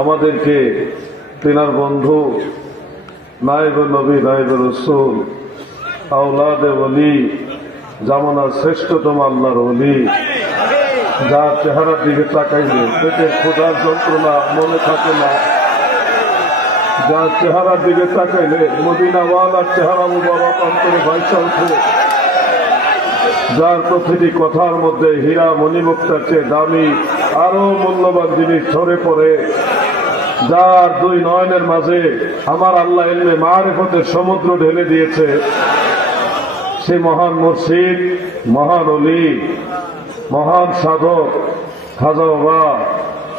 আমাদেরকে তিনার বন্ধু নায়েবে নবী নায়েবে রাসূল আওলাদে ওলি জামানার শ্রেষ্ঠতম আল্লাহর ওলি, যার চেহারার দিকে তাকাইলে পেটের ক্ষুধার যন্ত্রণা মনে থাকে না, যার চেহারার দিকে তাকাইলে মদিনাওয়ালার চেহারা মুবারক অন্তরে ভাইসা ওঠে, যার প্রতিটি কথার মধ্যে হীরা মণিমুক্তার চেয়ে দামি আরো মূল্যবান জিনিস ঝরে পড়ে, যার দুই নয়নের মাঝে আমার আল্লাহ ইলমে মারিফতের সমুদ্র ঢেলে দিয়েছে, সে মহান মুর্শিদ, মহান ওলি, মহান সাধক খাজা বাবা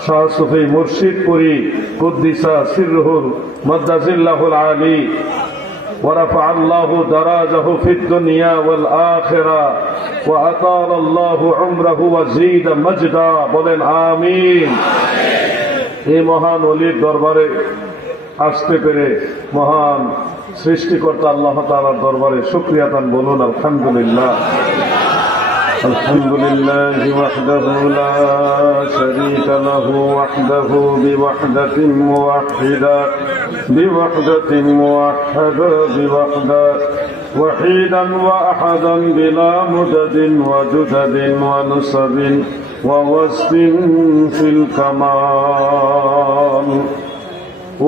শাহ সুফি মুর্শিদপুরী কুদ্দিসা সিররুহুল মাদ্দাজিল্লাহুল আলী ورفع الله دراجه في الدنيا والآخرة وأطال الله عمره وزيد مجدا বলেন আমিন। এই মহান ওলির দরবারে আসতে পেরে মহান সৃষ্টিকর্তা আল্লাহ তাআলার দরবারে শুকরিয়া তান বলুন আলহামদুলিল্লাহ। الحمد لله وحده لا شريك له وحده بوحدة موحدة بوحدة موحدة بوحدة وحيدا وأحدا بلا مدد وجدد ونسب ووصف في الكمال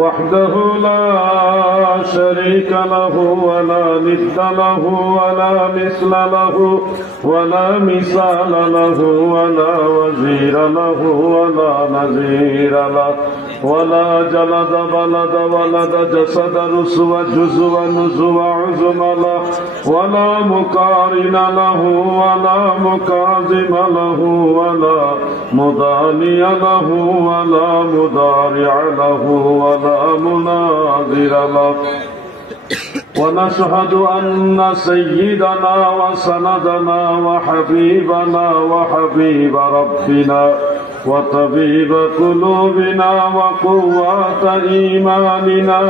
وحده لا شريك له ولا ند له ولا مثل له ولا مثال له ولا وزير له ولا نظير له ولا جلد بلد ولد جسد رسو جزو نزو عزم له ولا مقارن له ولا مكاذب له ولا مضاني له ولا مضارع له ولا مناظر له ونشهد أن سيدنا وسندنا وحبيبنا وحبيب ربنا وطبيب قلوبنا وقوة إيماننا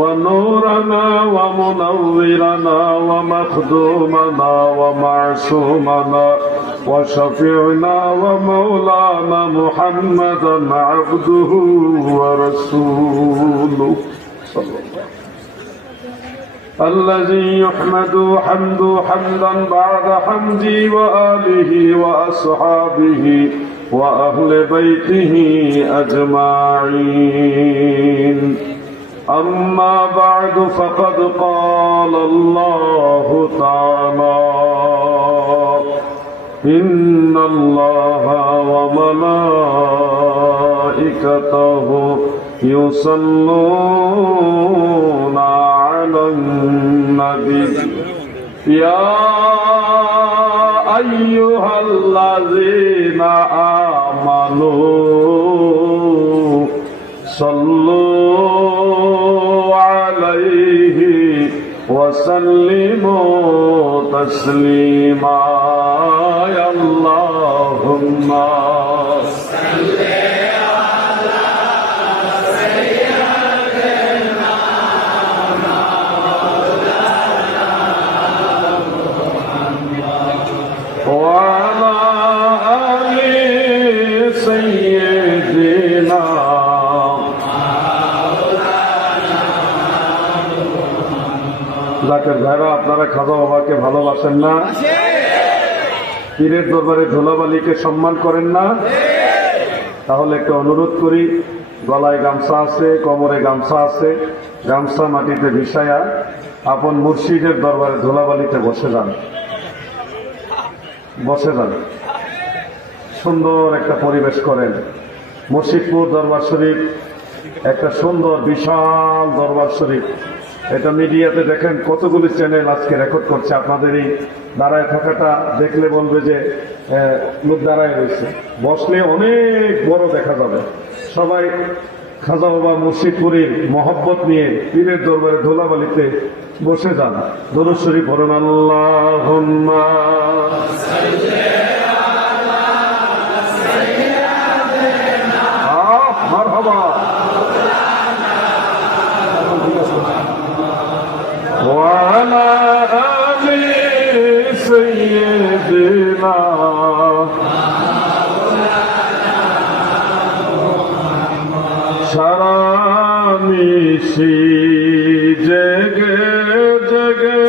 ونورنا ومنورنا ومخدومنا ومعصومنا وشفيعنا ومولانا محمدا عبده ورسوله صلى الله عليه وسلم الذي يحمد حمدا بعد حمدي وآله وأصحابه وأهل بيته أجمعين أما بعد فقد قال الله تعالى إن الله وملائكته يصلون على النبي يا أيها الذين آمنوا صلوا عليه وسلموا تسليما يا اللهم জাকের ভাইরা, আপনারা খাজা বাবাকে ভালোবাসেন না? পীরের দরবারে ধুলাবালিকে সম্মান করেন না? তাহলে একটা অনুরোধ করি, গলায় গামছা আছে, কোমরে গামছা আছে, গামছা মাটিতে ভিসায়া আপন মুর্শিদের দরবারে ধুলাবালিতে বসে যান, বসে যান, সুন্দর একটা পরিবেশ করেন। মুর্শিদপুর দরবার শরীফ একটা সুন্দর বিশাল দরবার শরীফ। এটা মিডিয়াতে দেখেন কতগুলি চ্যানেল আজকে রেকর্ড করছে। আপনাদের এই দাঁড়ায় থাকাটা দেখলে বলবে যে লোক দাঁড়ায় রয়েছে, বসলে অনেক বড় দেখা যাবে। সবাই খাজা বাবা মুর্শিদপুরীর মহব্বত নিয়ে পীরের দরবারে ধুলাবালিতে বসে যান। দরুদ শরীফ পড়ুন। আল্লাহুম্মা মারহাবা وعلى آل سيدنا নিশি জেগে জেগে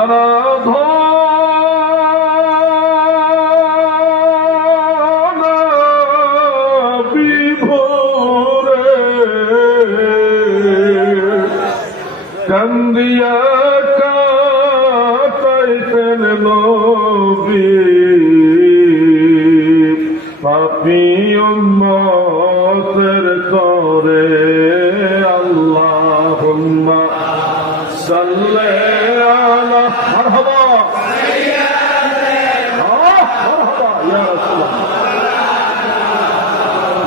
আরাধনা বিভোরে কান্দিয়া কাটাইতেন নবী পাপী উম্মতের তরে আল্লাহুম্মা সাল্লি আলা মারহাবা মারহাবা ইয়া রাসূলুল্লাহ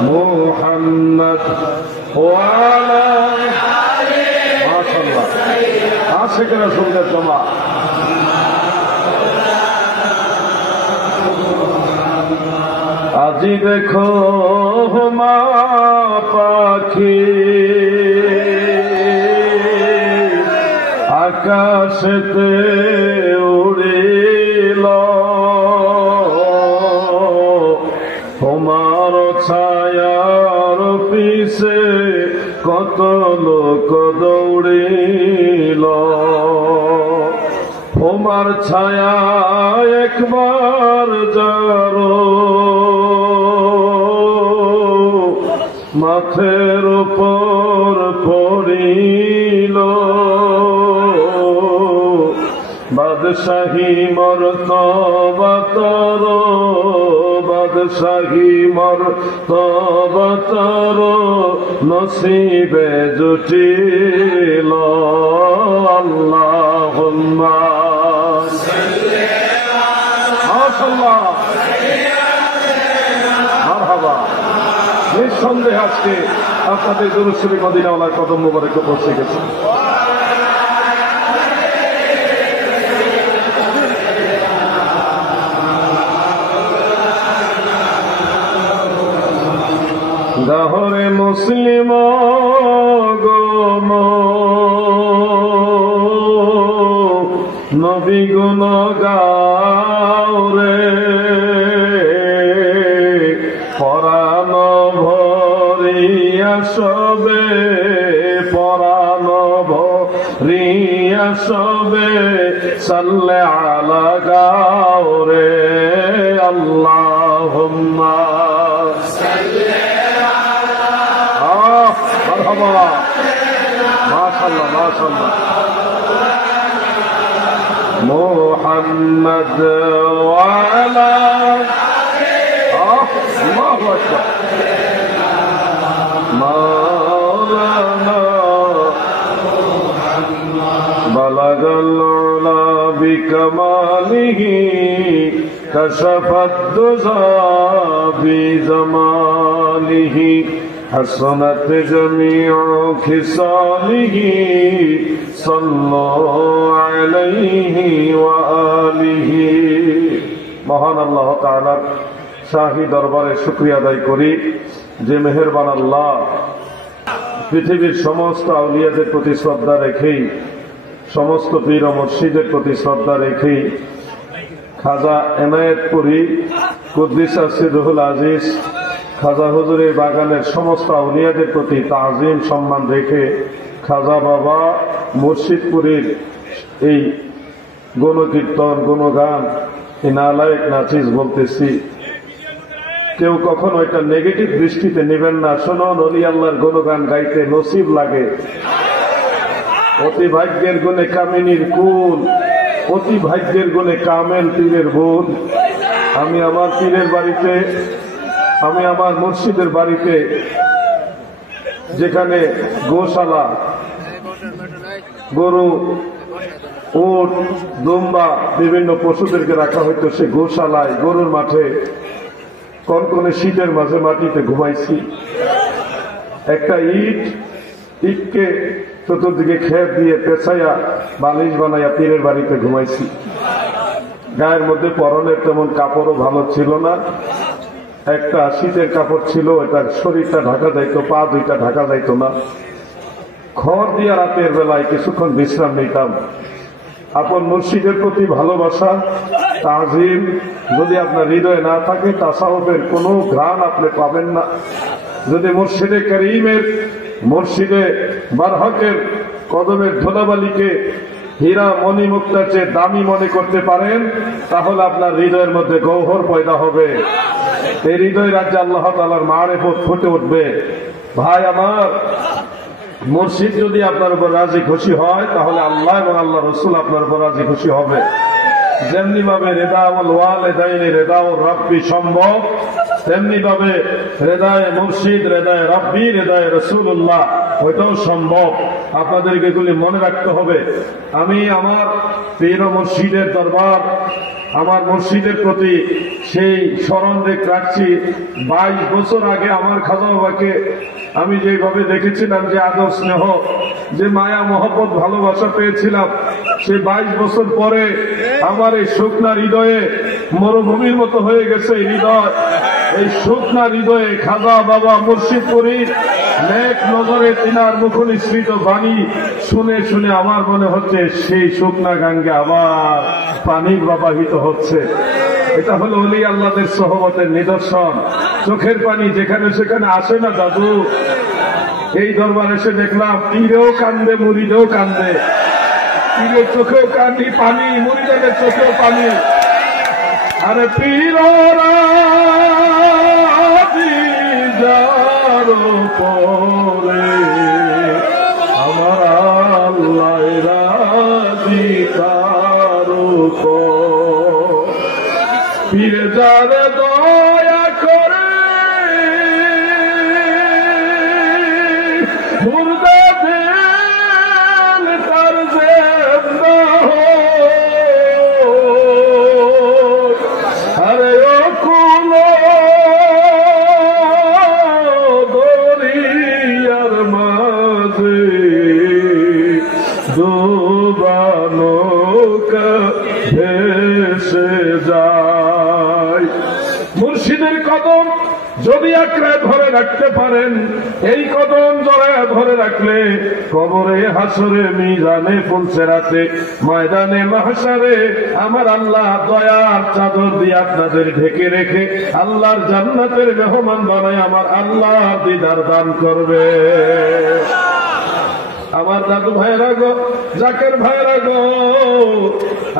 মুহাম্মদ ওয়া আলা আলিহি মাশাআল্লাহ আশিক রাসূলের জামা আজি দেখো মা পাখি আকাশেতে উড়িল তোমার ছায়ার পিছে কত লোক দৌড়িল তোমার ছায়া একবার যারো মাথের উপর পড়িল বাদশাহী মর্তবা তর বাদশাহী মর্তবা তর নসিবে জুটিল আল্লাহুম্মা মাশাআল্লাহ মারহাবা নিঃসন্দেহে আজকে আপনাদের দুরূদ শরীফ মদিনাওয়ালার কদম মোবারকে পৌঁছে গেছে। গাহরে মুসলিম গম নবী গুণ গাওরে পরাণ ভরিয়া সবে পরাণ ভরিয়া সবে সাল্লে আলা গাওরে আল্লাহুম্মা মারহাবা মাশাআল্লাহ মাশাআল্লাহ মুহাম্মদ ওয়া আলা আল্লাহু আকবার মাওলানা বালাগাল উলা বিকামালিহি কাশাফাত দুজা বিজামালিহি حسنت جميع خصاله صلوا عليه وآله মহান আল্লাহ তাআলার শাহী দরবারে শুকরিয়া আদায় করি যে মেহেরবান আল্লাহ পৃথিবীর সমস্ত আউলিয়াদের প্রতি শ্রদ্ধা রেখেই সমস্ত পীর ও মুর্শিদের প্রতি শ্রদ্ধা রেখেই খাজা এনায়েতপুরী কুদ্দিস সিররুল আজিজ খাজা হুজুরের বাগানের সমস্ত আউলিয়াদের প্রতি তাজিম সম্মান রেখে খাজা বাবা মুর্শিদপুরীর এই গণকীর্তন গুণগান এই নালায়েক নাচিস বলতেছি, কেউ কখনো এটা নেগেটিভ দৃষ্টিতে নেবেন না। শুনুন, অলি আল্লাহর গুণগান গাইতে নসিব লাগে। অতি ভাগ্যের গুণে কামিনীর কুল, অতি ভাগ্যের গুণে কামেল পীরের বোন। আমি আমার পীরের বাড়িতে, আমি আমার মুর্শিদের বাড়িতে যেখানে গোশালা, গরু, উট, দুম্বা বিভিন্ন পশুদেরকে রাখা হইতো, সে গোশালায় গরুর মাঠে কনকনে শীতের মাঝে মাটিতে ঘুমাইছি। একটা ইটকে চতুর্দিকে খেপ দিয়ে পেছাইয়া বালিশ বানাইয়া পীরের বাড়িতে ঘুমাইছি। গায়ের মধ্যে পরনের তেমন কাপড়ও ভালো ছিল না, একটা শীতের কাপড় ছিল, এটার শরীরটা ঢাকা যাইত, পা দুইটা ঢাকা যাইত না। খড় দিয়া রাতের বেলায় কিছুক্ষণ বিশ্রাম নিতাম। আপন মুর্শিদের প্রতি ভালোবাসা, তাজিম যদি আপনার হৃদয়ে না থাকে, তাসাউফের কোনো ঘ্রাণ আপনি পাবেন না। যদি মুর্শিদে করিমের মুর্শিদে বারহকের কদমের ধুলাবালিকে হীরা মণি মুক্তার চেয়ে দামি মনে করতে পারেন, তাহলে আপনার হৃদয়ের মধ্যে গৌহর পয়দা হবে। এই হৃদয় রাজ্যে আল্লাহ তাআলার মারিফত ফুটে উঠবে। ভাই আমার, মুর্শিদ যদি আপনার উপর রাজি খুশি হয়, তাহলে আল্লাহ এবং আল্লাহ রসুল আপনার উপর রাজি খুশি হবে। যেমনি ভাবে রেদাউল ওয়ালিদাইনি রেদাউর রাব্বি সম্ভব, তেমনি ভাবে রেদায়ে মুর্শিদ, রেদায়ে রাব্বি, রেদায়ে রাসূলুল্লাহ ওইটাও সম্ভব। আপনাদেরকে এগুলি মনে রাখতে হবে। আমি আমার পীর ও মুর্শিদের দরবার, আমার মুর্শিদের প্রতি সেই স্মরণ রাখছি। 22 বছর আগে আমার খাজা বাবাকে আমি যেভাবে দেখেছিলাম, যে আদর স্নেহ, যে মায়া মহব্বত ভালোবাসা পেয়েছিলাম, সেই 22 বছর পরে আমার এই শুকনা হৃদয়ে মরুভূমির মতো হয়ে গেছে হৃদয়। এই শুকনা হৃদয়ে খাজা বাবা মুর্শিদপুরীর নেক নজরে তিনার মুখনিসৃত বাণী শুনে শুনে আমার মনে হচ্ছে সেই শুকনা গাঙ্গে আবার পানি প্রবাহিত হচ্ছে। এটা হলো ওলি আল্লাহদের সহবতের নিদর্শন। চোখের পানি যেখানে সেখানে আসে না দাদু। এই দরবার এসে দেখলাম পীরেও কান্দে, মুরিদেও কান্দে। পীরের চোখেও কান্দি পানি, মুরিদের চোখেও পানি। আরে পীররা যার পরে আমার আল্লাহ রাজি তার উপর। পীর যারে দয়া করে মুর্দা দিল তার জিন্দা হয়। আরে ও কুলো দরিয়ার মাঝে ডুবানো ভেসে যায়। মুর্শিদের কদম যদি আঁকড়ে ধরে রাখতে পারেন, এই কদম জড়ায় ধরে রাখলে কবরে, হাসরে, মিজানে, পুলসেরাতে, ময়দানে মাহশারে আমার আল্লাহ দয়ার চাদর দিয়ে আপনাদের ঢেকে রেখে আল্লাহর জান্নাতের মেহমান বানায় আমার আল্লাহ দিদার দান করবে। আমার দাদু ভাইরা গো, জাকের ভাইরা গো,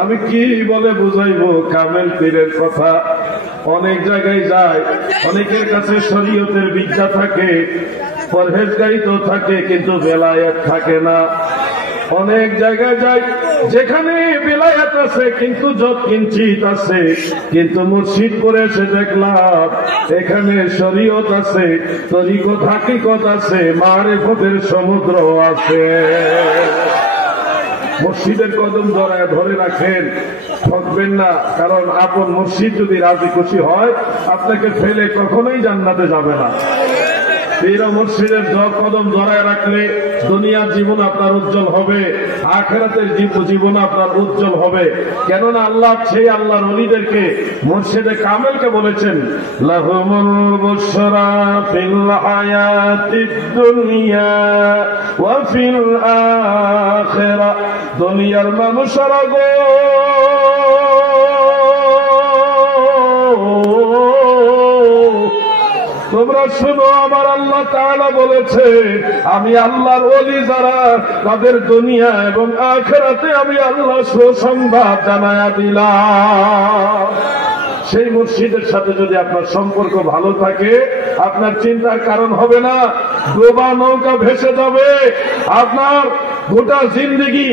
আমি কি বলে বুঝাইবো কামেল পীরের কথা। অনেক জায়গায় যায়, অনেকের কাছে শরীয়তের বিদ্যা থাকে, পরহেজগারি তো থাকে, কিন্তু বেলায়েত থাকে না। অনেক জায়গায় যাই যেখানে বেলায়েত আছে কিন্তু যত কিঞ্চিত আছে, কিন্তু মুর্শিদপুরে এসে দেখলাম এখানে শরীয়ত আছে, তরিকত হাকিকত আছে, মারিফতের সমুদ্র আছে। মুর্শিদের কদম ধরায় ধরে রাখেন, ঠকবেন না। কারণ আপন মুর্শিদ যদি রাজি খুশি হয়, আপনাকে ফেলে কখনোই জান্নাতে যাবে না। পীর ও মুর্শিদের কদম ধরায় রাখলে দুনিয়ার জীবন আপনার উজ্জ্বল হবে, আখিরাতের জীবন আপনার উজ্জ্বল হবে। কেননা আল্লাহ সেই আল্লাহর ওলিদেরকে, মুর্শিদে কামেলকে বলেছেন, লাহুমুল বুশরা ফিল হায়াতিদ দুনিয়া ওয়া ফিল আখিরা। দুনিয়ার মানুষেরা গো, তোমরা শুনো, আমার আল্লাহ তাআলা বলেছে আমি আল্লাহর ওলি যারা, তাদের দুনিয়া এবং আখিরাতে আমি আল্লাহ সুসংবাদ জানায়া দিলাম। সেই মুর্শিদের সাথে যদি আপনার সম্পর্ক ভালো থাকে, আপনার চিন্তার কারণ হবে না। ডোবা নৌকা ভেসে যাবে। আপনার গোটা জিন্দেগি,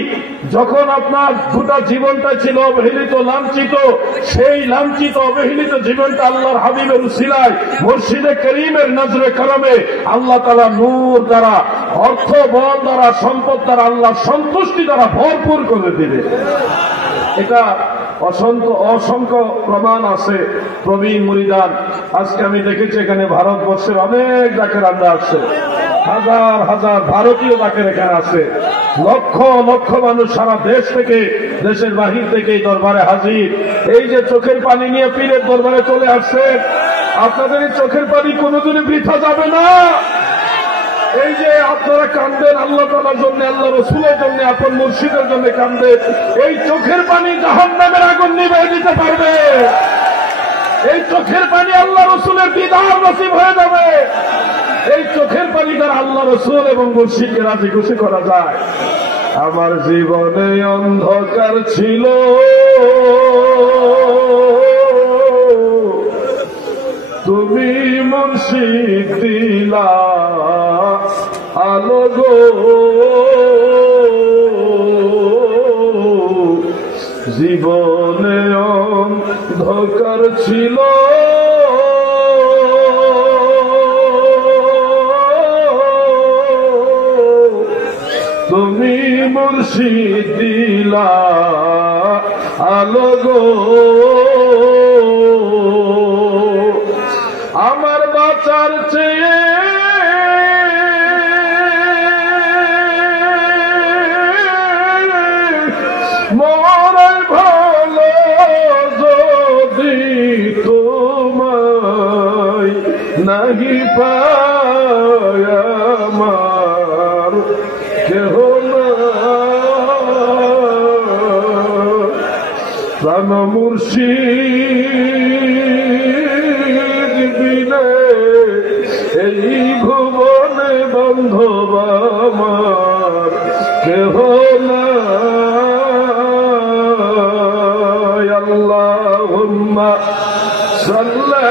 যখন আপনার গোটা জীবনটা ছিল অবহেলিত, লাঞ্ছিত, সেই লাঞ্ছিত অবহেলিত জীবনটা আল্লাহর হাবিবের উসিলায়, মুর্শিদে করিমের নজরে করমে আল্লাহ তাআলা নূর দ্বারা, অর্থ বল দ্বারা, সম্পদ দ্বারা, আল্লাহ সন্তুষ্টি দ্বারা ভরপুর করে দিবে। এটা অসংখ্য প্রমাণ আছে। প্রবীণ মুরিদান, আজকে আমি দেখেছি এখানে ভারতবর্ষের অনেক জাকের আড্ডা আছে, হাজার হাজার ভারতীয় জাকের এখানে আছে। লক্ষ লক্ষ মানুষ সারা দেশ থেকে, দেশের বাহির থেকে এই দরবারে হাজির। এই যে চোখের পানি নিয়ে পীরের দরবারে চলে আসছেন, আপনাদের এই চোখের পানি কোনোদিনই বৃথা যাবে না। এই যে আপনারা কান্দেন আল্লাহ তাআলার জন্য, আল্লাহ রসুলের জন্য, আপন মুর্শিদের জন্য কান্দেন, এই চোখের পানি জাহান্নামের আগুন নিভিয়ে দিতে পারবে। এই চোখের পানি আল্লাহ রসুলের দিদার নসিব হয়ে যাবে। রাসূল এবং মুর্শিদকে রাজি খুশি করা যায়। আমার জীবনে অন্ধকার ছিল, তুমি মুর্শিদ দিলা আলো গো, জীবনে অন্ধকার ছিল, তুমি মুর্শিদ দিলা আলো গো, আমার বাঁচার চেয়ে মরাই ভালো, যদি তোমায় নাহি পায় আমার কেহ না, প্রাণ মুর্শিদ বিনে এই ভুবনে বান্ধব আমার কেহ না। আল্লাহুম্মা সাল্লি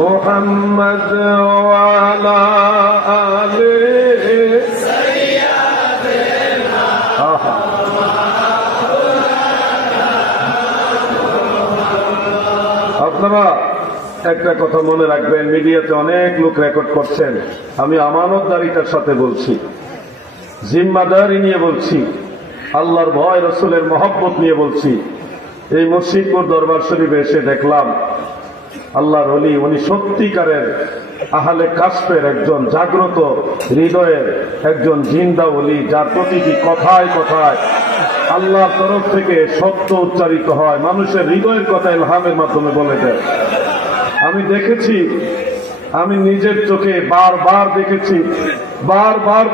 মুহাম্মদ ওয়া আলা আলিহি সাইয়্যিদিনা। আপনারা একটা কথা মনে রাখবেন, মিডিয়াতে অনেক লোক রেকর্ড করছেন, আমি আমানতদারিতার সাথে বলছি, জিম্মাদারি নিয়ে বলছি, আল্লাহর ভয় রাসূলের মহব্বত নিয়ে বলছি। এই মুর্শিদপুর দরবার শরীফে এসে দেখলাম আল্লাহর ওলি, উনি সত্যিকারের আহলে কাশফের একজন জাগ্রত হৃদয়ের একজন জিন্দা ওলি, যার প্রতিটি কথায় কথায় আল্লাহর তরফ থেকে সত্য উচ্চারিত হয়, মানুষের হৃদয়ের কথা ইলহামের মাধ্যমে বলে দেয়। আমি দেখেছি, আমি নিজের চোখে বারবার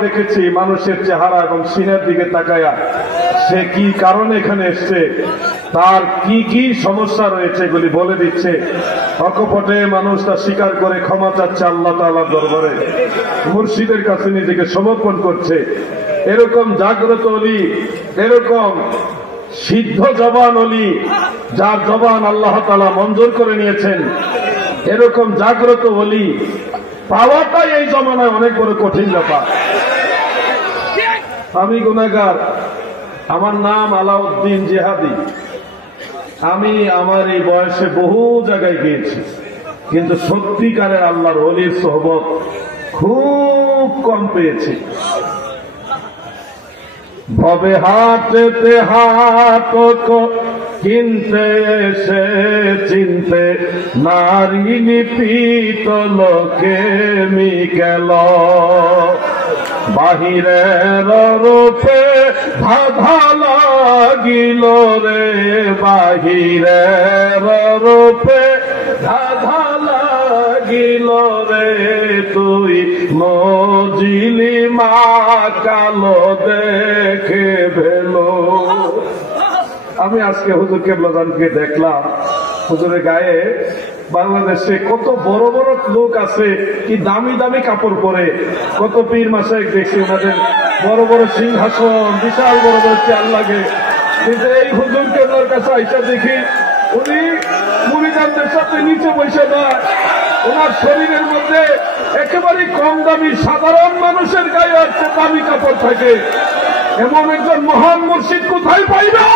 দেখেছি মানুষের চেহারা এবং সিনের দিকে তাকায়া সে কি কারণে এখানে এসছে, তার কি কি সমস্যা রয়েছে এগুলি বলে দিচ্ছে। অকপটে মানুষ তা স্বীকার করে ক্ষমা চাচ্ছে আল্লাহ তাআলার দরবারে, মুর্শিদের কাছে নিজেকে সমর্পণ করছে। এরকম জাগ্রত ওলি, এরকম সিদ্ধ জবান ওলি, যার জবান আল্লাহ তাআলা মঞ্জুর করে নিয়েছেন, এরকম জাগ্রত ওলি পাওয়াটাই এই জমানায় অনেক বড় কঠিন ব্যাপার। আমি গুনাহগার, আমার নাম আলাউদ্দিন জিহাদি। আমি আমার এই বয়সে বহু জায়গায় গিয়েছি, কিন্তু সত্যিকারের আল্লাহর ওলির সোহবত খুব কম পেয়েছি। ভবে হাটেতে হাট কিনতে এসে চিনতে নারী নিপীত লোকে মিকেল, বাহিরের রূপে ধাঁধা লাগিল রে, বাহিরের রূপে ধাঁধা লাগিল রে, তুই মজিলি মা কালো দেখে ভেলো। আমি আজকে হুজুর কেবলাজানকে দেখলাম, হুজুরের গায়ে বাংলাদেশে কত বড় বড় লোক আছে, কি দামি দামি কাপড় পরে, কত পীর মাসায়েখ দেখছি, ওনাদের বড় বড় সিংহাসন, বিশাল বড় বড় চেয়ার লাগে, কিন্তু এই হুজুর কেবলার কাছে আইসা দেখি উনি মুরিদানদের সাথে নিচে বসে দেয়, ওনার শরীরের মধ্যে একেবারে কম দামি সাধারণ মানুষের গায়ে একটা দামি কাপড় থাকে। এমন একজন মহান মুর্শিদ কোথায় পাইবা?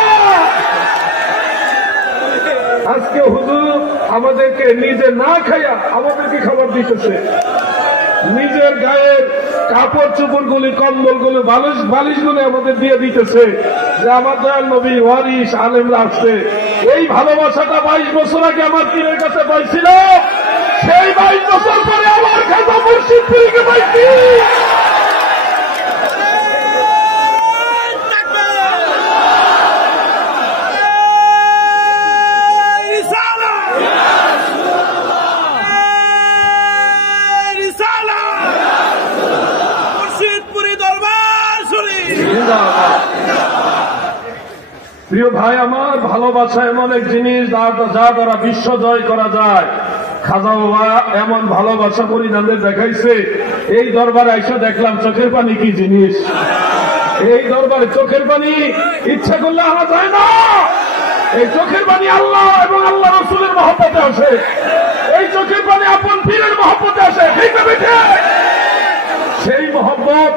আজকে হুজুর আমাদেরকে নিজে না খাইয়া আমাদেরকে খাবার দিতেছে, নিজের গায়ের কাপড় চোপড় গুলি, কম্বল গুলি, বালিশ গুলি আমাদের দিয়ে দিতেছে, যে আমার দয়াল নবী ওয়ারিস আলেমরা আসছে। এই ভালোবাসাটা 22 বছর আগে আমার পীরের কাছে পাইছিল, সেই 22 বছর পরে আমার কাছে মুর্শিদ পীরকে পাইছি। প্রিয় ভাই আমার, ভালোবাসা এমন এক জিনিস যা দ্বারা বিশ্ব জয় করা যায়। খাজা বাবা এমন ভালোবাসা পরিধানদের দেখাইছে, এই দরবারে আইসা দেখলাম চোখের পানি কি জিনিস। এই দরবারে চোখের পানি ইচ্ছা করলে আনা যায় না। এই চোখের পানি আল্লাহ এবং আল্লাহ রসুলের মহব্বতে আসে। এই চোখের পানি আপন পীরের মহব্বতে আসে। ঠিক না বেঠে? সেই মহব্বত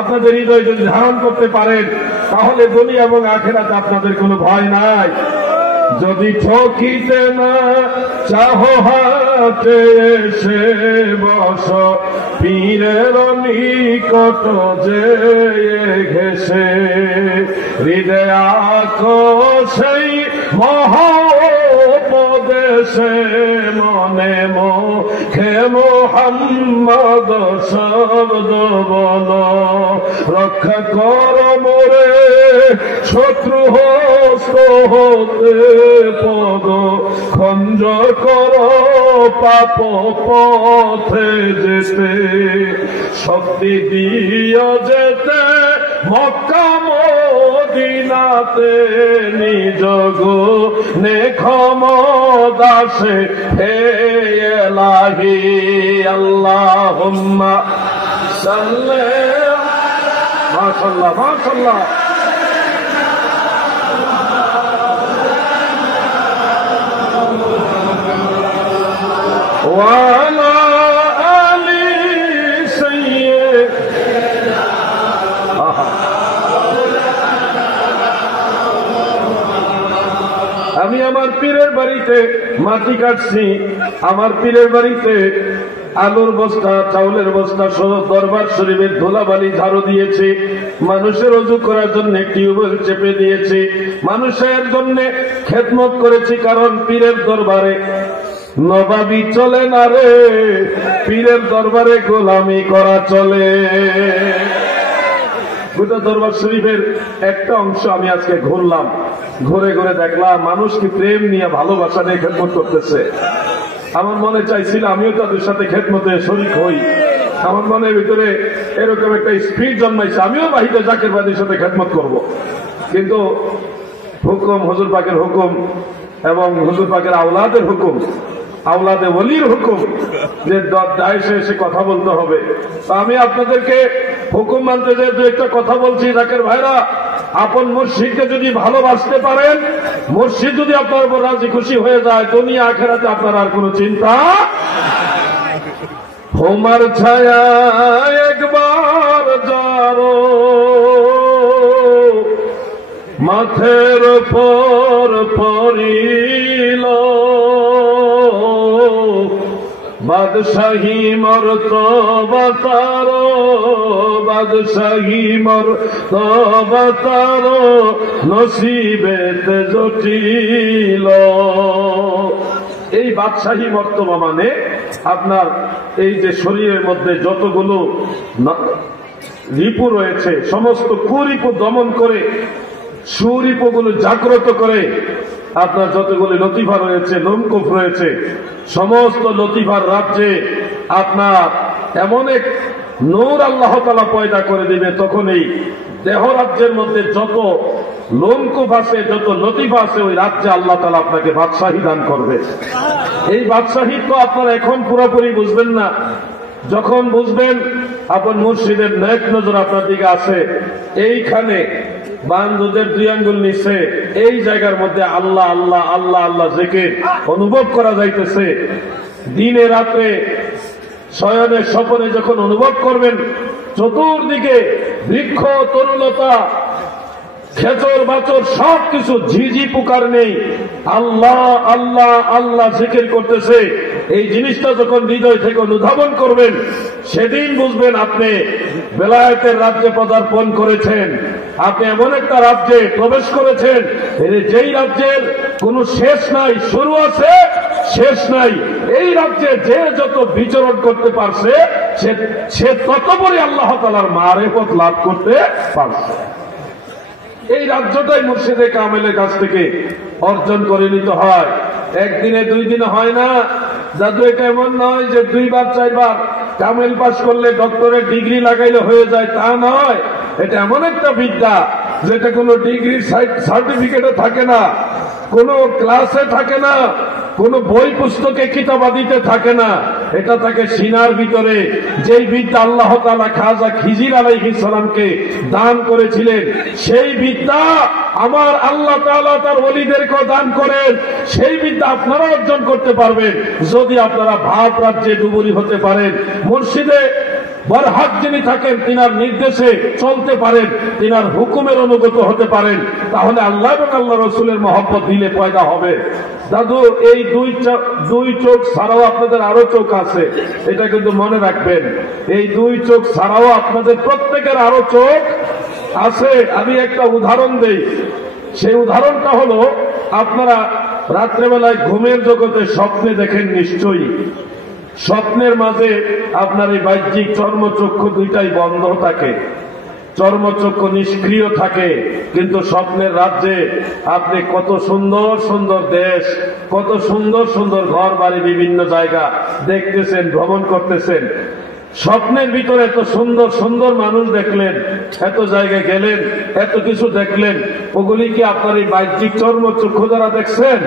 আপনাদের হৃদয় যদি ধারণ করতে পারেন, তাহলে দুনিয়া এবং আখিরাতে আপনাদের কোনো ভয় নাই। যদি ঠকিতে না চাহো হাতে এসে বস, পীরের নিকট যে ঘেসে হৃদয় আঁকো সেই মহোপদেশে, মনে মুখে মোহাম্মদ শব্দ বলো, রক্ষা কর মোরে শত্রু হস্ত হতে পদ, খঞ্জ কর পাপ পথে যেতে, শক্তি দিয়া যেতে মক্কা মদিনাতে, নিজ গুণে ক্ষমদাসে হে এলাহি। আল্লাহুম্মা সাল্লি। মাশাআল্লাহ মাশাআল্লাহ। ওয়ালা আলি সাইয়্যিদিনা। আমি আমার পীরের বাড়িতে মাটি কাটছি, আমার পীরের বাড়িতে আলুর বস্তা, চাউলের বস্তা সহ দরবার শরীফের ধুলাবালি ঝাড়ু দিয়েছি, মানুষের ওযু করার জন্য টিউবওয়েল চেপে দিয়েছি, মানুষের জন্য খেদমত করেছি। কারণ পীরের দরবারে নবাবি চলে না রে, পীরের দরবারে গোলামি করা চলে। গোটা দরবার শরীফের একটা অংশ আমি আজকে ঘুরলাম, ঘুরে ঘুরে দেখলাম মানুষ কি প্রেম নিয়ে ভালোবাসা নিয়ে খেদমত করতেছে। আমার মনে চাইছিল আমিও তাদের সাথে খেদমতে শরীক হই। আমার মনের ভিতরে এরকম একটা স্পিড জন্মাইছে, আমিও বাহিদে জাকের বাদীর সাথে খেদমত করব। কিন্তু হুকুম, হুজুর পাকের হুকুম এবং হুজুর পাকের আওলাদের হুকুম, আওলাদে ওলির হুকুম যে দায়েশে এসে কথা বলতে হবে। তো আমি আপনাদেরকে হুকুম মানতে যেহেতু একটা কথা বলছি, জাকের ভাইরা, আপন মুর্শিদকে যদি ভালোবাসতে পারেন, মুর্শিদ যদি আপনার উপর রাজি খুশি হয়ে যায়, দুনিয়া আখিরাতে আপনার আর কোনো চিন্তা। হোমার ছায়া একবার যারো মাথের উপর পড়িল, বাদশাহী মর্তবা তার, বাদশাহী মর্তবা তার নসিবেতে জটিল। এই বাদশাহী মর্তবা মানে আপনার এই যে শরীরের মধ্যে যতগুলো রিপু রয়েছে, সমস্ত কুরিপু দমন করে সুরিপুগুলো জাগ্রত করে, আপনার যতগুলি লতিফা রয়েছে, লোমকূপ রয়েছে, সমস্ত লতিফার রাজ্যে আপনার এমন এক নূর আল্লাহ তাআলা পয়দা করে দিবে, তখন এই দেহ রাজ্যের মধ্যে যত লোমকূপ আছে, যত লতিফা আছে, ওই রাজ্যে আল্লাহ তাআলা আপনাকে বাদশাহী দান করবে। এই বাদশাহী তো আপনারা এখন পুরোপুরি বুঝবেন না, যখন বুঝবেন আপন মুর্শিদের নেক নজর আপনার দিকে আছে। এইখানে বান্দুদের 2 আঙ্গুল নিচে এই জায়গার মধ্যে আল্লাহ আল্লাহ আল্লাহ আল্লাহ জিকির অনুভব করা যাইতেছে। দিনে রাত্রে শয়নে স্বপনে যখন অনুভব করবেন, চতুর্দিকে বৃক্ষ তরুলতা খেচর বাচর সবকিছু ঝিঝি পুকার নেই, আল্লাহ আল্লাহ আল্লাহ জিকির করতেছে। এই জিনিসটা যখন হৃদয় থেকে অনুধাবন করবেন, সেদিন বুঝবেন আপনি বেলায়েতের রাজ্যে পদার্পণ করেছেন, আপনি এমন একটা রাজ্যে প্রবেশ করেছেন যেই রাজ্যের কোনো শেষ নাই, শুরু আছে শেষ নাই। এই রাজ্যে যে যত বিচরণ করতে পারছে, সে তত বড় আল্লাহ তাআলার মারিফত লাভ করতে পারছে। এই রাজ্যটাই মুর্শিদে কামেলের কাছ থেকে অর্জন করে নিতে হয়। একদিনে 2 দিনে হয় না। জাদু এটা এমন নয় যে 2 বার 4 বার কামেল পাস করলে ডক্টরের ডিগ্রি লাগাইলে হয়ে যায়, তা নয়। এটা এমন একটা বিদ্যা যেটা কোনো ডিগ্রি সার্টিফিকেটে থাকে না, কোনো ক্লাসে থাকে না, কোনো বই পুস্তকে কিতাবাদিতে থাকে না, এটা থাকে সিনার ভিতরে। যেই বিদ্যা আল্লাহ তাআলা খাজা খিজির আলাইহিস সালামকে দান করেছিলেন, সেই বিদ্যা আমার আল্লাহ তাআলা তার ওলিদেরকে দান করেন। সেই বিদ্যা আপনারা অর্জন করতে পারবেন যদি আপনারা ভাব রাজ্যে ডুবুরি হতে পারেন। মুর্শিদে বরহাক যিনি থাকেন, তিনার নির্দেশে চলতে পারেন, তিনার হুকুমের অনুগত হতে পারেন, তাহলে আল্লাহ এবং আল্লাহ রসুলের মহব্বত দিলে পয়দা হবে। দাদু, এই দুই চোখ ছাড়াও আপনাদের আরো চোখ আছে, এটা কিন্তু মনে রাখবেন। এই দুই চোখ ছাড়াও আপনাদের প্রত্যেকের আরো চোখ আছে। আমি একটা উদাহরণ দেই। সেই উদাহরণটা হলো, আপনারা রাত্রেবেলায় ঘুমের জগতে স্বপ্নে দেখেন নিশ্চয়ই। স্বপ্নের মাঝে আপনার এই বাহ্যিক চর্মচক্ষু দুইটাই বন্ধ থাকে, চর্মচক্ষু নিষ্ক্রিয় থাকে, কিন্তু স্বপ্নের রাজ্যে আপনি কত সুন্দর সুন্দর দেশ, কত সুন্দর সুন্দর ঘর বাড়ি, বিভিন্ন জায়গা দেখতেছেন, ভ্রমণ করতেছেন। স্বপ্নের ভিতরে এত সুন্দর সুন্দর মানুষ দেখলেন, এত জায়গায় গেলেন, এত কিছু দেখলেন, ওগুলি কি আপনার এই বাহ্যিক চর্মচক্ষু দ্বারা দেখছেন?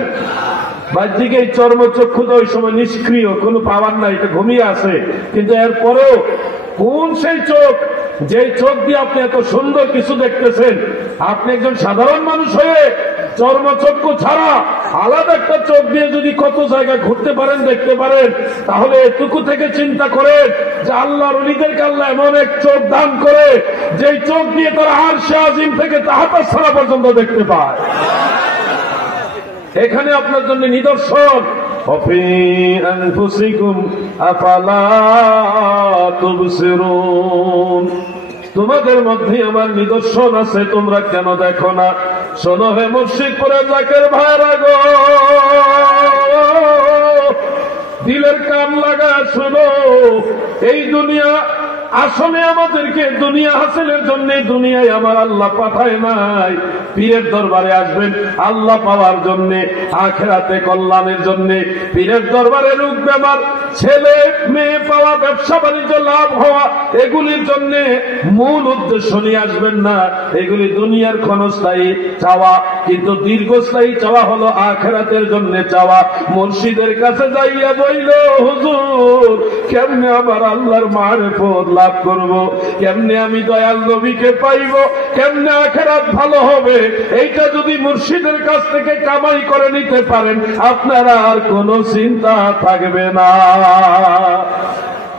বাহ্যিক এই চর্মচক্ষু তো ওই সময় নিষ্ক্রিয়, কোনো পাওয়ার নাই, এটা ঘুমিয়ে আছে। কিন্তু এরপরেও কোন সেই চোখ, যে চোখ দিয়ে আপনি এত সুন্দর কিছু দেখতেছেন, আপনি একজন সাধারণ মানুষ হয়ে চর্মচক্ষু ছাড়া আলাদা একটা চোখ দিয়ে যদি কত জায়গা ঘুরতে পারেন, দেখতে পারেন, তাহলে এটুকু থেকে চিন্তা করেন যে আল্লাহর ওলিদেরকে আল্লাহ এমন এক চোখ দান করে, যেই চোখ দিয়ে তারা আরশে আজিম থেকে তাহাতাস ছাড়া পর্যন্ত দেখতে পায়। এখানে আপনার জন্য নিদর্শন। অফি আনফুসিকুম আফালা তুবসিরুন, তোমাদের মধ্যে আমার নিদর্শন আছে, তোমরা কেন দেখো না? শোনো হে মুর্শিদপুরের জাকের ভাইরা গো, দিলের কান লাগা শোনো। এই দুনিয়া আসলে আমাদেরকে দুনিয়া হাসিলের জন্য দুনিয়ায় আমার আল্লাহ পাঠায় নাই। পীরের দরবারে আসবেন আল্লাহ পাওয়ার জন্য, আখেরাতে কল্যাণের জন্য। পীরের দরবারে রোগ বেমার, ছেলে মেয়ে পাওয়া, ব্যবসা বাণিজ্য লাভ হওয়া, এগুলির জন্য মূল উদ্দেশ্য নিয়ে আসবেন না। এগুলি দুনিয়ার ক্ষণস্থায়ী চাওয়া, কিন্তু দীর্ঘস্থায়ী চাওয়া হলো আখেরাতের জন্য চাওয়া। মুর্শিদের কাছে যাইয়া বইল, হুজুর কেমনে আমার আল্লাহর মারিফত লাভ করব, কেমনে আমি দয়াল নবীকে পাইব, কেমনে আখেরাত ভালো হবে, এইটা যদি মুর্শিদের কাছ থেকে কামাই করে নিতে পারেন, আপনারা আর কোনো চিন্তা থাকবে না।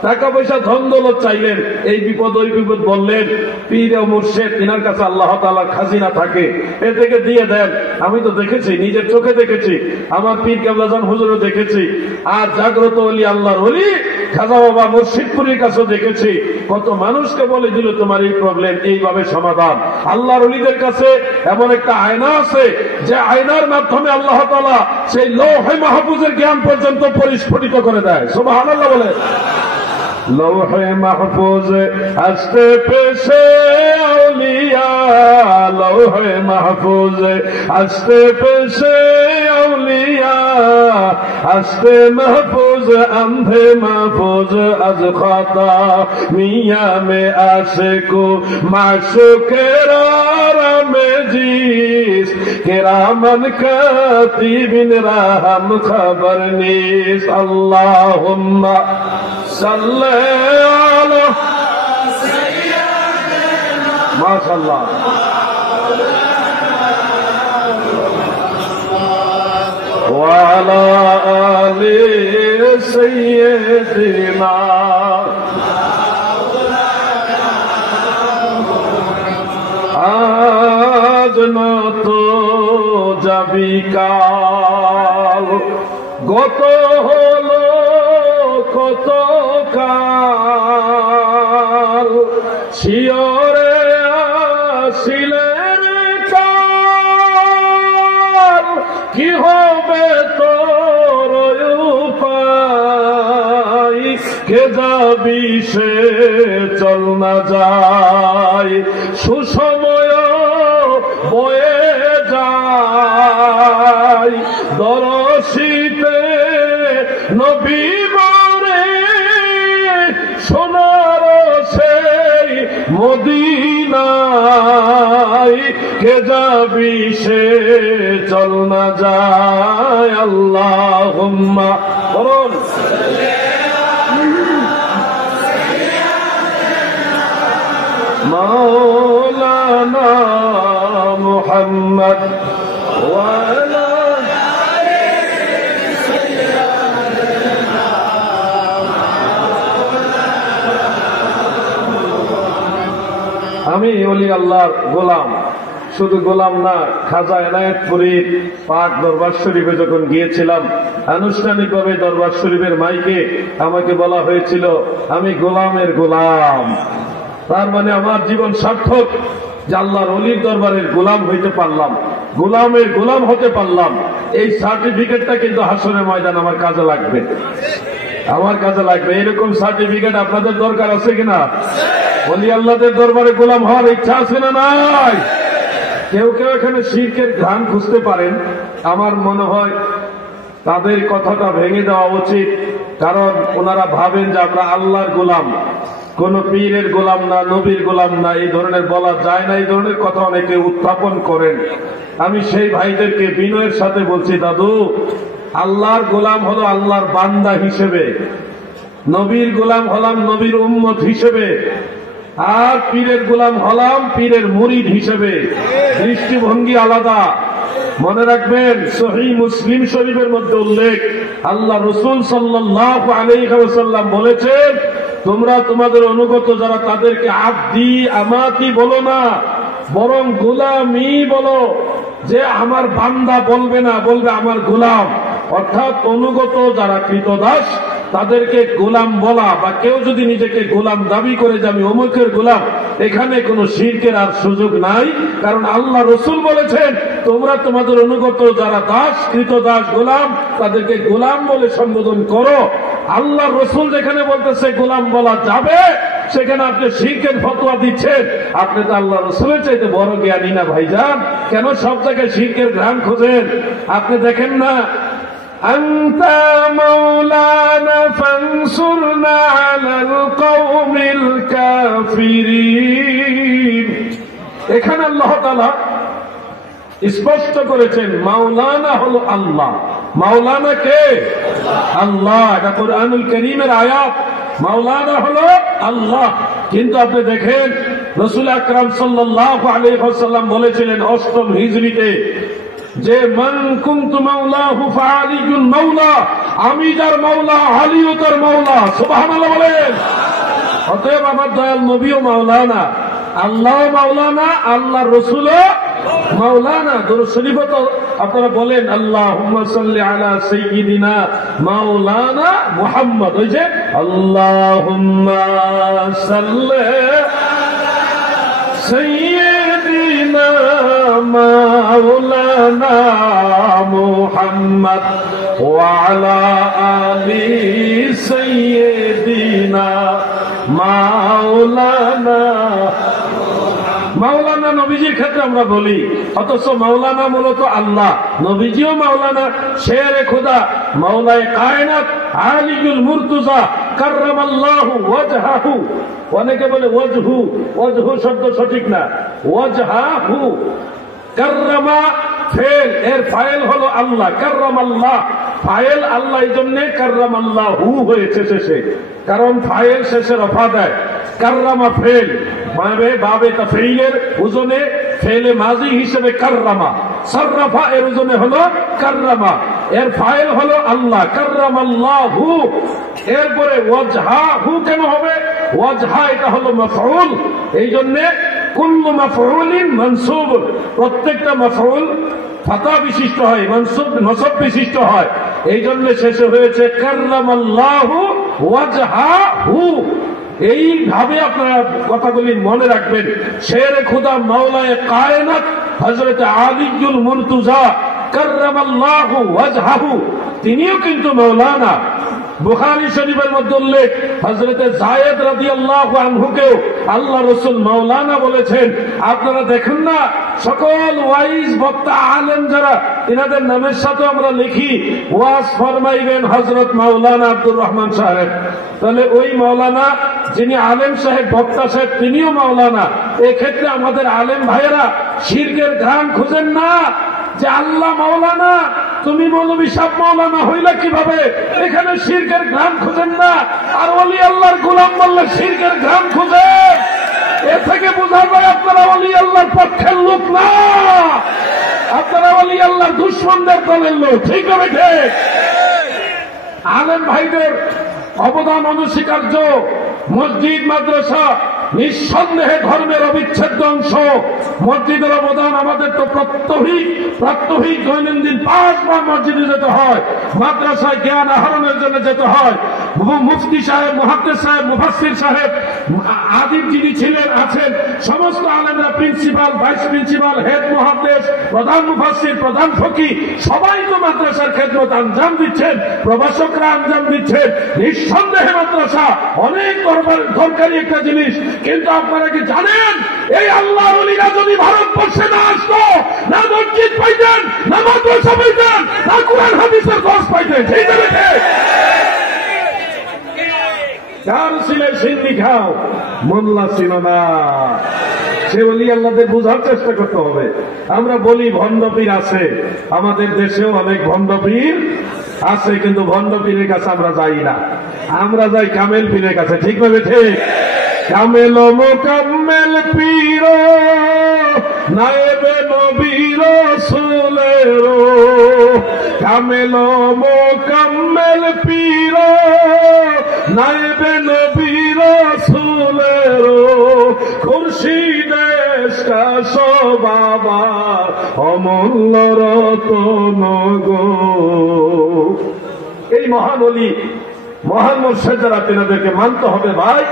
টাকা পয়সা ধন দৌলত চাইলেন, এই বিপদ ওই বিপদ বললেন, পীর ও মুর্শিদ তিনার কাছে আল্লাহ তাআলার খাজিনা থাকে, এ থেকে দিয়ে দেন। আমি তো দেখেছি, নিজের চোখে দেখেছি, আমার পীর কেবলাজান হুজুরও দেখেছি, আর জাগ্রত ওলি আল্লাহর ওলি খাজা বাবা মুর্শিদপুরের কাছে দেখেছি। কত মানুষকে বলে দিল তোমার এই প্রবলেম এইভাবে সমাধান। আল্লাহর ওলিদের কাছে এমন একটা আয়না আছে, যে আয়নার মাধ্যমে আল্লাহ তাআলা সেই লৌহে মাহফুজের জ্ঞান পর্যন্ত পরিস্ফুটিত করে দেয়। সুবহানাল্লাহ বলে। লৌহে মাহফুজ আস্তে পেশে আউলিয়া, লৌহে মাহফুজ আস্তে পেশে আউলিয়া, আস্তে মাহফুজ আন্ধে মাহফুজ আজ খাতা মিয়া মে আশিকু মাশুকেরা রামে জিস কিরামান কাতিবিন রাহম খবর নিস। আল্লাহুম্মা সাল্লি আলা সাইয়্যিদিনা, মাশাআল্লাহ, ওয়া আলা আলি সাইয়্যিদিনা। আজ না তো যাবি কাল, গত হলো কত কাল, শিয়রে আসিলের কাল, কি হবে তোর উপায়, কে যাবি সে চল না যায়, সুসময় বয়ে যায়, দরশিতে নবী বরে সোনার সেই মদিনায়, কে যাবি সে চল না যায় আল্লাহুম্মা বলুন মাওলানা মুহাম্মদ ওয়া আলা আমি ওলি আল্লাহর গোলাম, শুধু গোলাম না, খাজা এনায়েতপুরীর পাক দরবার শরীফে যখন গিয়েছিলাম, আনুষ্ঠানিকভাবে দরবার শরীফের মাইকে আমাকে বলা হয়েছিল আমি গোলামের গোলাম। তার মানে আমার জীবন সার্থক যে আল্লাহর ওলির দরবারের গোলাম হইতে পারলাম, গোলামের গোলাম হতে পারলাম। এই সার্টিফিকেটটা কিন্তু হাসরের ময়দান আমার কাজে লাগবে, আমার কাজে লাগবে। এরকম সার্টিফিকেট আপনাদের দরকার আছে কিনা? ওলি আল্লাহদের দরবারে গোলাম হওয়ার ইচ্ছা আছে না নাই? কেউ কেউ এখানে শিরকের ঘ্রাণ খুঁজতে পারেন, আমার মনে হয় তাদের কথাটা ভেঙে দেওয়া উচিত। কারণ ওনারা ভাবেন যে আমরা আল্লাহর গোলাম, কোন পীরের গোলাম না, নবীর গোলাম না, এই ধরনের বলা যায় না, এই ধরনের কথা অনেকে উত্থাপন করেন। আমি সেই ভাইদেরকে বিনয়ের সাথে বলছি, দাদু, আল্লাহর গোলাম হলো আল্লাহর বান্দা হিসেবে, নবীর গোলাম হলাম নবীর উম্মত হিসেবে, আর পীরের গোলাম হলাম পীরের মুরিদ হিসেবে। দৃষ্টিভঙ্গি আলাদা। মনে রাখবেন, সহিহ মুসলিম শরীফের মধ্যে উল্লেখ, আল্লাহ রাসূল সাল্লাল্লাহু আলাইহি ওয়াসাল্লাম বলেছেন, তোমরা তোমাদের অনুগত যারা তাদেরকে আব্দি আমাতি বলো না, বরং গোলামি বলো। যে আমার বান্দা বলবে না, বলবে আমার গোলাম। অর্থাৎ অনুগত যারা কৃতদাস তাদেরকে গোলাম বলা, বা কেউ যদি নিজেকে গোলাম দাবি করে যে আমি অমুকের গোলাম, এখানে কোনো শিরকের আর সুযোগ নাই। কারণ আল্লাহ রাসূল বলেছেন, তোমরা তোমাদের অনুগত যারা দাস, কৃতদাস, গোলাম, তাদেরকে গোলাম বলে সম্বোধন করো। আল্লাহ রাসূল যেখানে বলতেছে গোলাম বলা যাবে, সেখানে আপনি শিরকের ফতোয়া দিচ্ছেন। আপনি তো আল্লাহ রাসূলের চাইতে বড় জ্ঞানী না ভাইজান? কেন সব জায়গায় শিরকের ঘ্রাণ খোঁজেন? আপনি দেখেন না, আনতা মাওলানা ফানসুরনা আলাল কওমিল কাফিরিন। এখানে আল্লাহ তাআলা স্পষ্ট করেছেন মাওলানা হলো আল্লাহ। মাওলানা কে? আল্লাহ। এটা কুরআনুল কারীমের আয়াত। মাওলানা হলো আল্লাহ। কিন্তু আপনি দেখেন, রাসূল আকরাম সাল্লাল্লাহু আলাইহি ওয়াসাল্লাম বলেছিলেন ৮ম হিজরিতে যে মান কুনতু মাওলাহু ফাআলিয়ুল মাওলা, আমি যার মাওলা আলীও তার মাওলা। সুবহানাল্লাহ বলেন। অতএব আমার দয়াল নবীও মাওলানা, আল্লাহ মাওলানা, আল্লাহর রাসূলও মাওলানা। দুরূদ শরীফ তো আপনারা বলেন, আল্লাহুম্মা সাল্লি আলা সাইয়্যিদিনা মাওলানা মুহাম্মদ। ওই যে আল্লাহুম্মা সাল্লি সাইয়্যিদিনা মাওলানা মুহাম্মদ ওয়া আলা আলি সাইয়্যিদিনা মাওলানা। মাওলানা নবীজির ক্ষেত্রে আমরা বলি, অথচ মাওলানা মূলত আল্লাহ। নবীজিও মাওলানা, শেরে খোদা, মাওলায়ে কায়নাত, আলিউল মুরতুজা কাররামাল্লাহু ওয়াজহাহু। অনেকে বলে ওয়াজহু, ওয়াজহু শব্দ সঠিক না, ওয়াজহাহু। কাররামা ফেল, এর ফাইল হলো আল্লাহ। কাররামাল্লাহ ফাইল আল্লাহ, এই জন্য কাররামাল্লাহু হয়েছে শেষে, কারণ ফাইল শেষে রফা দেয়। কাররামা ফেল, বাবে তাফঈলের ওজনে ফেলে মাজি হিসেবে কাররামা, সাররাফা এর ওজনে হলো কাররামা, এর ফাইল হলো আল্লাহ। কাররামাল্লাহু। এরপরে ওয়াজহাহু কেন হবে? ওয়াজহা এটা হলো মাফউল, এই জন্য কুল্লু মাফউলিন মানসুব, প্রত্যেকটা মাফউল ফাতা বিশিষ্ট হয়, মানসুব নসব বিশিষ্ট হয়, এই জন্য শেষে হয়েছে কাররামাল্লাহু ওয়াজহাহু। এইভাবে আপনারা কথাগুলি মনে রাখবেন। শেরে খোদা মাওলায়ে কায়নাত হযরত আলীউল মুরতুজা কাররামাল্লাহু ওয়াজহাহু, তিনিও কিন্তু মাওলানা। বুখারী শরীফের মধ্যে উল্লেখ, হযরত যায়েদ রাদিয়াল্লাহু আনহুকেও আল্লাহ রাসূল মাওলানা বলেছেন। আপনারা দেখেন না, সকল ওয়াইজ বক্তা আলেম যারা, এনাদের নামের সাথে আমরা লিখি ওয়াজ ফরমাইবেন হযরত মাওলানা আব্দুর রহমান সাহেব। তাহলে ওই মাওলানা যিনি আলেম সাহেব বক্তা সাহেব তিনিও মাওলানা। এক্ষেত্রে আমাদের আলেম ভাইয়েরা শিরকের ঘ্রাণ খুঁজেন না যে আল্লাহ মাওলানা, তুমি মৌলভী সাহেব মাওলানা হইলে কিভাবে, এখানে শিরকের ঘ্রাণ খুঁজেন না। আর ওলি আল্লাহর গোলাম বললে শিরকের ঘ্রাণ খুঁজে, এ থেকে বোঝা যায় আপনারা ওলি আল্লাহর পক্ষের লোক না, আপনারা ওলি আল্লাহর দুশ্মনদের দলের লোক। ঠিক হবে ঠিক? আলেম ভাইদের অবদান অনস্বীকার্য। মসজিদ মাদ্রাসা নিঃসন্দেহে ধর্মের অবিচ্ছেদ্য অংশ। মসজিদের অবদান আমাদের তো প্রাত্যহিক দৈনন্দিন 5 বার মসজিদে যেতে হয়, মাদ্রাসায় জ্ঞান আহরণের জন্য যেতে হয়। মুফতি সাহেব, মুহাদ্দিস সাহেব, মুফাসসির সাহেব, আদিব যিনি ছিলেন আছেন, সমস্ত আলেমরা, প্রিন্সিপাল, ভাইস প্রিন্সিপাল, হেড মুহাদ্দিস, প্রধান মুফাসসির, প্রধান ফকিহ, সবাই তো মাদ্রাসার খেদমত আঞ্জাম দিচ্ছেন, প্রভাষকরা আঞ্জাম দিচ্ছেন। নিঃসন্দেহে মাদ্রাসা অনেক দরকারি একটা জিনিস। কিন্তু আপনারা কি জানেন, এই আল্লাহর ওলিরা যদি ভারতবর্ষে না আসতো, না মসজিদ পাইতেন, না মাদ্রাসা পাইতেন, না কুরআন হাদিসের দর্শ পাইতেন। ঠিক আছে? কার ছিলে সিন্নি খাও, মোল্লা ছিল না। সে ওলি আল্লাহদের বোঝার চেষ্টা করতে হবে। আমরা বলি ভণ্ডপীর আছে, আমাদের দেশেও অনেক ভণ্ডপীর আছে, কিন্তু ভণ্ডপীরের কাছে আমরা যাই না, আমরা যাই কামেল পীরের কাছে। ঠিক ভাবে ঠিক? কামেল মোকাম্মেল পীর নায়েবে নবী রাসূলের, কামেল মোকাম্মেল পীর নায়েবে নবী রাসূলের, খুরশিদের কাশ বাবা অমূল্য রতন গো। এই মহান ওলি, মহান মুর্শিদ যারা, তেনাদেরকে মানতে হবে ভাই।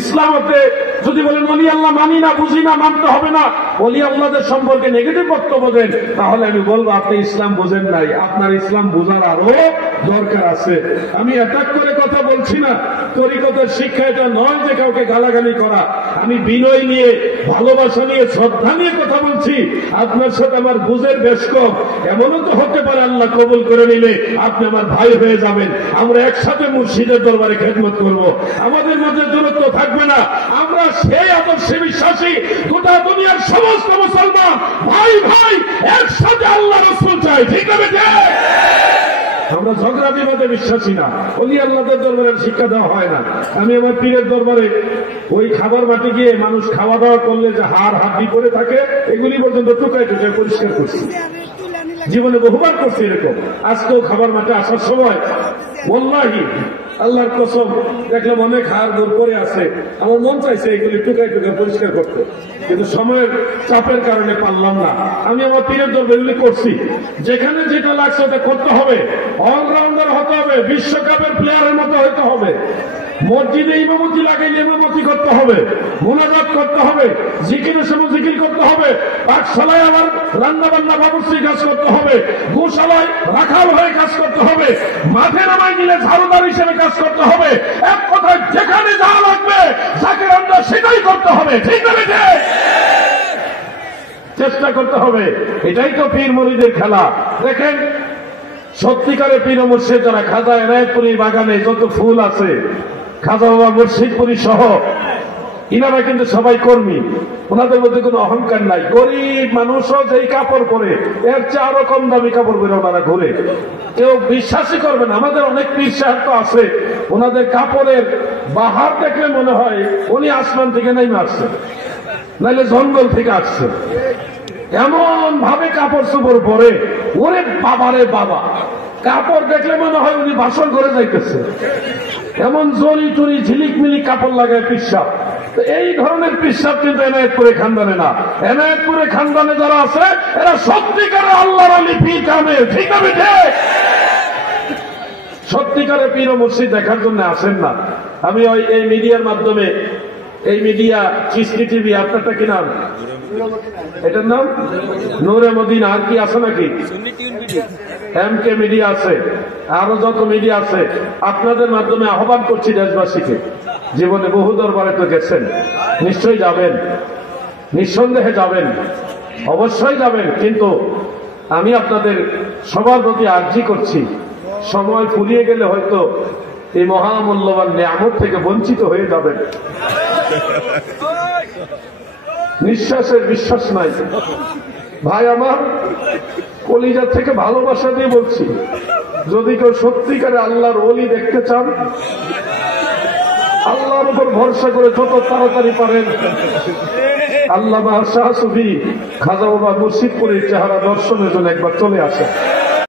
ইসলামতে যদি বলেন ওলি আল্লাহ মানি না, বুঝি না, মানতে হবে না, ওলি আল্লাহদের সম্পর্কে নেগেটিভ বক্তব্য দেন, তাহলে আমি বলবো আপনি ইসলাম বুঝেন নাই। আপনার ইসলাম বোঝার আরো দরকার আছে। আমি অ্যাটাক করে কথা বলছি না, তরিকতের শিক্ষা এটা নয় যে কাউকে গালাগালি করা। আমি বিনয় নিয়ে, ভালোবাসা নিয়ে, শ্রদ্ধা নিয়ে কথা বলছি। আপনার সাথে আমার বুঝের বেশ কম, এমনও তো হতে পারে আল্লাহ কবুল করে নিলে আপনি আমার ভাই হয়ে যাবেন, আমরা একসাথে মুর্শিদের দরবারে খেদমত করব, আমাদের মধ্যে দূরত্ব থাকবে না। আমরা সেই আদর্শে বিশ্বাসী, গোটা দুনিয়ার সমস্ত মুসলমান ভাই ভাই একসাথে আল্লাহ রাসূল চাই। ঠিক আছে? আমরা ঝগড়া বিবাদে বিশ্বাসী না। ওলি আল্লাহদের দরবারে শিক্ষা দেওয়া হয় না। আমি আমার পীরের দরবারে ওই খাবার মাঠে গিয়ে মানুষ খাওয়া দাওয়া করলে যে হাড্ডি পড়ে থাকে, এগুলি পর্যন্ত টুকায় টুকায় পরিষ্কার করছি। জীবনে বহুবার করছি এরকম। আজকেও খাবার মাঠে আসার সময় ওয়াল্লাহি আল্লাহর কসম দেখলাম অনেক হাড় গোড় পরে আছে। আমার মন চাইছে এগুলি টুকায় টুকায় পরিষ্কার করতে, কিন্তু সময়ের চাপের কারণে পারলাম না। আমি আমার পীরের দরবারে এগুলি করছি। যেখানে যেটা লাগছে ওটা করতে হবে, অলরাউন্ডার হতে হবে, বিশ্বকাপের প্লেয়ারের মতো হইতে হবে। মসজিদে ইমামতি লাগাইলে ইমামতি করতে হবে, মুনাজাত করতে হবে, জিকিরের সময় জিকির করতে হবে, পাঠশালায় আবার রান্না বান্না বাবুর্চি কাজ করতে হবে, গোশালায় রাখাল হয়ে কাজ করতে হবে, মাঠে নামায় নিলে ঝাড়ুদার হিসেবে কাজ করতে হবে। এক কথায় যেখানে যা লাগবে যাকে আমরা সেটাই করতে হবে। ঠিক আছে? চেষ্টা করতে হবে। এটাই তো পীর মুরিদের খেলা। দেখেন, সত্যিকারের পীর মুর্শিদ যারা, খাজা এনায়েতপুরী বাগানে যত ফুল আছে, খাজা বাবা মুর্শিদপুরী সহ, ইনারা কিন্তু সবাই কর্মী, ওনাদের মধ্যে কোনো অহংকার নাই। গরিব মানুষও যেই কাপড় পরে, এর চেয়ে আরো কম দামি কাপড় পরে ওনারা ঘুরে। কেউ বিশ্বাসই করবে না। আমাদের অনেক পীর সাহেব তো আছে, ওনাদের কাপড়ের বাহার দেখলে মনে হয় উনি আসমান থেকে নেমে আসছে, নাইলে জঙ্গল থেকে আসছে। এমন ভাবে কাপড় চোপড় পরে, ওরে বাবারে বাবা, কাপড় দেখলে মনে হয় উনি বাসন করে যাইতেছে। এমন জরি টরি ঝিলিকমিলিক কাপড় লাগায় পিসাব। তো এই ধরনের পিসাব কিন্তু এনায়েতপুরে খানদানে না। এনায়েতপুরে খানদানে যারা আছে, এরা সত্যিকারের আল্লাহর ওলি পীর কামেল। ঠিক আছে? সত্যিকারের পীর ও মুর্শিদ দেখার জন্য আসেন না। আমি ওই এই মিডিয়ার মাধ্যমে, এই মিডিয়া চিস্তি টিভি, আপনারটা কি নাম? এটার নাম নূরে মদিনা। আর কি আছে নাকি? MK মিডিয়া আছে, আরো যত মিডিয়া আছে, আপনাদের মাধ্যমে আহ্বান করছি দেশবাসীকে। জীবনে বহু দরবারে তো গেছেন, নিশ্চয়ই যাবেন, নিঃসন্দেহে যাবেন, অবশ্যই যাবেন। কিন্তু আমি আপনাদের সবার প্রতি আর্জি করছি, সময় ফুরিয়ে গেলে হয়তো এই মহামূল্যবান নিয়ামত থেকে বঞ্চিত হয়ে যাবেন। নিঃশ্বাসের বিশ্বাস নাই। ভাই আমার, কলিজা থেকে ভালোবাসা দিয়ে বলছি, যদি কেউ সত্যিকারে আল্লাহর ওলি দেখতে চান, আল্লাহর উপর ভরসা করে যত তাড়াতাড়ি পারেন আল্লামা শাহ সুফি খাজা বাবা মুর্শিদপুরের চেহারা দর্শনের জন্য একবার চলে আসে।